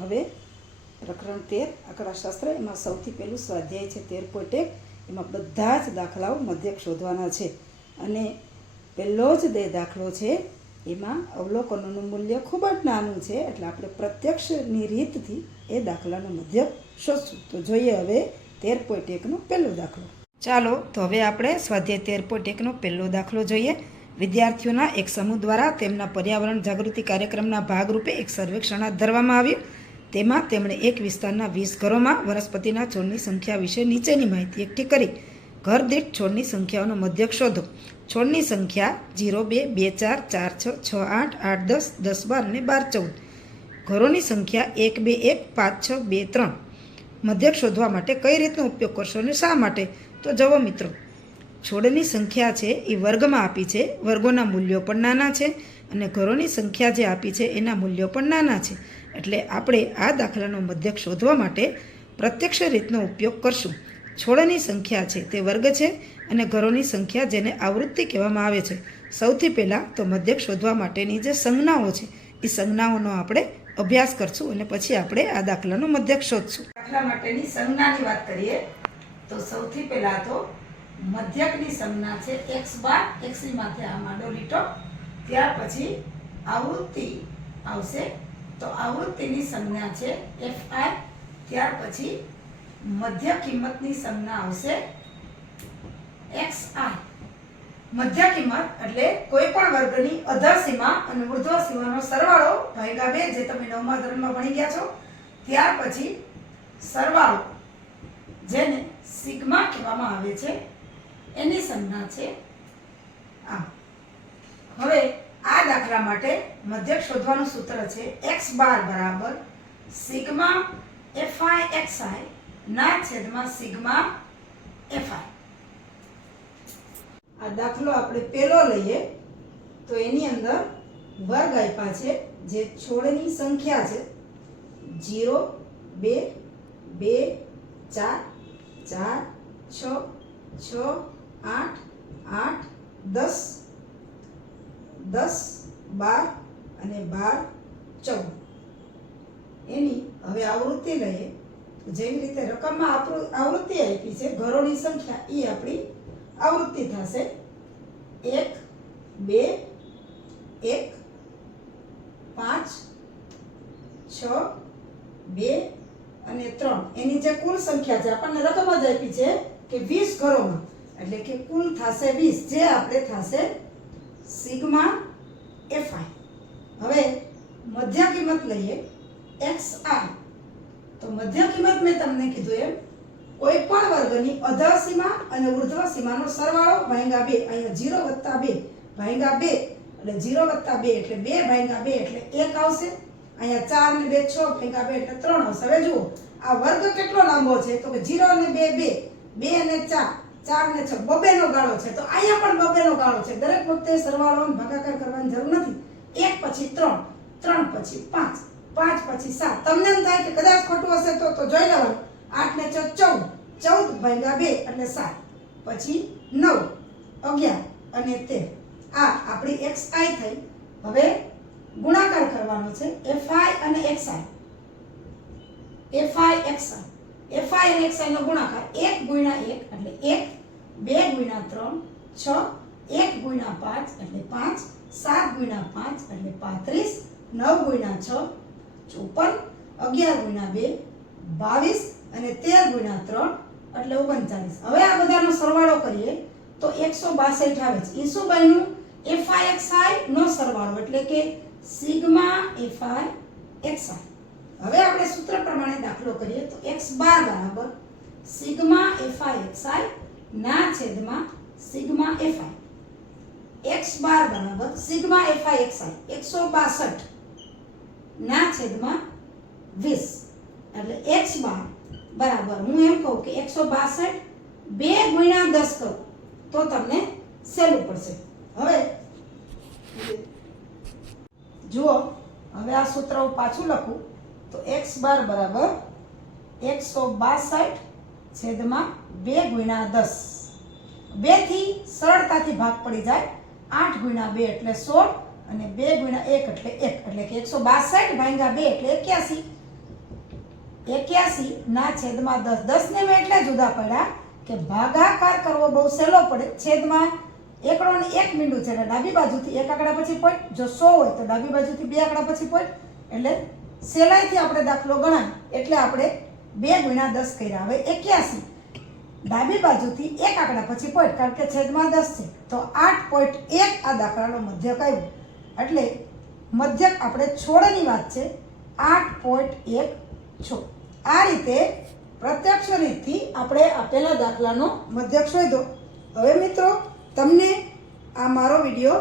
હવે પ્રકરણ 13 આંકડાશાસ્ત્ર, એમાં સૌથી પહેલું સ્વાધ્યાય છે 13.1. એમાં બધા જ દાખલાઓ મધ્યક શોધવાના છે. અને પહેલો જ દાખલો છે એમાં અવલોકનોનું મૂલ્ય ખૂબ જ નાનું છે, એટલે આપણે પ્રત્યક્ષની રીતથી એ દાખલાનો મધ્યક શોધશું. તો જોઈએ હવે 13.1નો પહેલો દાખલો. ચાલો તો હવે આપણે સ્વાધ્યાય 13.1નો પહેલો દાખલો જોઈએ. વિદ્યાર્થીઓના એક સમૂહ દ્વારા તેમના પર્યાવરણ જાગૃતિ કાર્યક્રમના ભાગરૂપે એક સર્વેક્ષણ હાથ ધરવામાં આવ્યું. તેમાં તેમણે એક વિસ્તારના 20 ઘરોમાં વનસ્પતિના છોડની સંખ્યા વિશે નીચેની માહિતી એકઠી કરી. ઘર દીઠ છોડની સંખ્યાઓનો મધ્યક શોધો. છોડની સંખ્યા 0, 2, 2, 4, 4, 6, 8, 8, 10, 10, 12 અને 12, 14. ઘરોની સંખ્યા 1, 2, 1, 5, 6, 2, 3. મધ્યક શોધવા માટે કઈ રીતનો ઉપયોગ કરશો અને શા માટે? તો જુઓ મિત્રો, છોડની સંખ્યા છે એ વર્ગમાં આપી છે, વર્ગોના મૂલ્યો પણ નાના છે, અને ઘરોની સંખ્યા જે આપી છે એના મૂલ્યો પણ નાના છે. એટલે આપણે આ દાખલાનો મધ્યક શોધવા માટે પ્રત્યક્ષ રીતનો ઉપયોગ કરશું. છોડની સંખ્યા છે તે વર્ગ છે, અને ઘરોની સંખ્યા જેને આવૃત્તિ કહેવામાં આવે છે. સૌથી પહેલાં તો મધ્યક શોધવા માટેની જે સંજ્ઞાઓ છે એ સંજ્ઞાઓનો આપણે અભ્યાસ કરશું, અને પછી આપણે આ દાખલાનો મધ્યક શોધશું. દાખલા માટેની સંજ્ઞાની વાત કરીએ તો સૌથી પહેલાં તો મધ્યકની સંજ્ઞા છે x બાર, x ની માથે આ માંડો લીટો, ત્યાર પછી આવૃત્તિ આવશે, તો આવૃત્તિની સંજ્ઞા છે fi, ત્યાર પછી મધ્ય કિંમતની સંજ્ઞા આવશે xi. મધ્ય કિંમત એટલે કોઈ પણ વર્ગની અધર સીમા અને ઉર્ધ્વ સીમાનો સરવાળો ભાગ્યા 2, જે તમે 9મા ધોરણમાં ભણી ગયા છો. ત્યાર પછી સરવાળો, જેને સિગ્મા કહેવામાં આવે છે, એની સંજ્ઞા છે આ. હવે આ દાખલા માટે મધ્યક શોધવાનું સૂત્ર છે x બાર બરાબર સિગ્મા fi xi ના છેદમાં સિગ્મા fi. આ દાખલો આપણે પહેલો લઈએ તો એની અંદર વર્ગ આપ્યા છે, જે છોડની સંખ્યા છે 0, 2, 2, 4, 4, 6, 6, 8, 8, 10, 10, 12 અને 12, 14. એની હવે આવૃત્તિ લઈએ તો જેવી રીતે રકમમાં આવૃત્તિ આપી છે, ઘરોની સંખ્યા એ આપણી આવૃત્તિ થશે 1, 2, 1, 5, 6, 2 અને 3. એની જે કુલ સંખ્યા છે આપણને રકમ જ આપી છે કે 20 ઘરોમાં, એટલે કે કુલ થશે 20, જે આપણે થશે સિગ્મા fi. હવે મધ્ય કિંમત લઈએ xi. તો મધ્ય કિંમત મેં તમને કીધું એમ કોઈ પણ વર્ગની અધર સીમા અને ઉર્ધ્વ સીમાનો સરવાળો ભાગ્યા 2. અહીંયા 0 + 2 ભાગ્યા 2, એટલે 0 + 2 એટલે 2 ભાગ્યા 2 એટલે 1 આવશે. અહીંયા 4 ને 2 6 ભાગ્યા 2 એટલે 3 આવશે. હવે જુઓ આ વર્ગ કેટલો લાંબો છે, તો કે 0 ને 2 2, 2 ને 4, 4 ને 6, બબેનો ગાળો છે. તો અહીંયા પણ બબેનો ગાળો છે. દરેક વખતે સરવાળો અને ભાગાકાર કરવાની જરૂર નથી. 1 પછી 3, 3 પછી 5, 5 પછી 7. તમને એમ થાય કે કદાચ ખોટું હશે તો જોઈ લેવાનું. 8 ને 6 14, 14 ભાગ્યા 2 એટલે 7, પછી 9, 11 અને 13. આ આપણી xi થઈ. હવે ગુણાકાર કરવાનો છે fi અને xi. fi અને xi નો ગુણાકાર 1 × 1 એટલે 1, 2 × 3 6, 1 × 5 એટલે 5, 7 × 5 એટલે 35, 9 × 6 54, 11 × 2 22 અને 13 × 3 એટલે 39. હવે આ બધાનો સરવાળો કરીએ તો 162 આવે છે. એ શું બન્યું? fi xi નો સરવાળો, એટલે કે સિગ્મા fi xi. હવે આપણે સૂત્ર પ્રમાણે દાખલો કરીએ તો x બાર બરાબર સિગ્મા fi xi ના છેદમાં સિગ્મા fi. x બાર બરાબર સિગ્મા fi xi 162 ના છેદમાં 20, એટલે x બાર બરાબર, હું એમ કહું કે 162 2 × 10 કરો તો તમને સહેલું પડશે. હવે જુઓ, હવે આ સૂત્ર હું પાછું લખું તો x બાર બરાબર 162 છેદમાં 2 × 10. 2 થી સરળતાથી ભાગ પડી જાય. 8 × 2 એટલે 16 અને 2 × 1 એટલે 1, એટલે કે 162 ભાગ્યા 2 એટલે 81. 81 ના છેદમાં 10. 10 ને મેં એટલે જુદા પડ્યા કે ભાગાકાર કરવો બહુ સહેલો પડે. છેદમાં એકડો ને એક મીંડું છે એટલે ડાબી બાજુથી એક આંકડા પછી પોઈન્ટ. જો 100 હોય તો ડાબી બાજુથી બે આંકડા પછી પોઈન્ટ. એટલે સહેલાઈથી આપણે દાખલો ગણાય એટલે આપણે 2 × 10 કર્યા. હવે 81 ડાબી બાજુથી એક આંકડા પછી પોઈન્ટ, કારણ કે છેદમાં 10 છે તો 8.1 આ દાખલાનો મધ્યક આવ્યો. એટલે મધ્યક આપણે છોડની વાત છે 8.1 છોડ. આ રીતે પ્રત્યક્ષ રીતથી આપણે આપેલા દાખલાનો મધ્યક શોધ્યો. હવે મિત્રો તમને આ મારો વિડીયો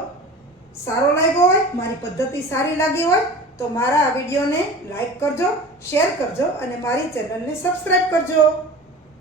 સારો લાગ્યો હોય, મારી પદ્ધતિ સારી લાગી હોય તો મારા આ વિડીયોને લાઈક કરજો, શેર કરજો અને મારી ચેનલને સબસ્ક્રાઈબ કરજો.